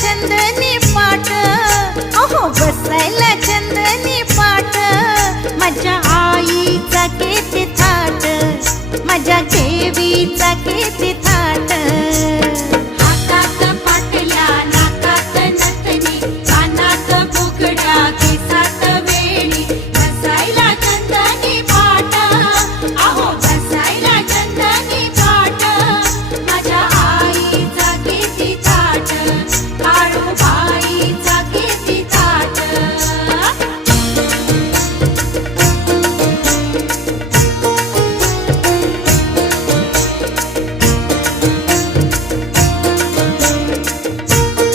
चंदनी पाट, अहो बसायला चंदनी पाट, माझ्या आईचा किती थाट, माझ्या देवीचा किती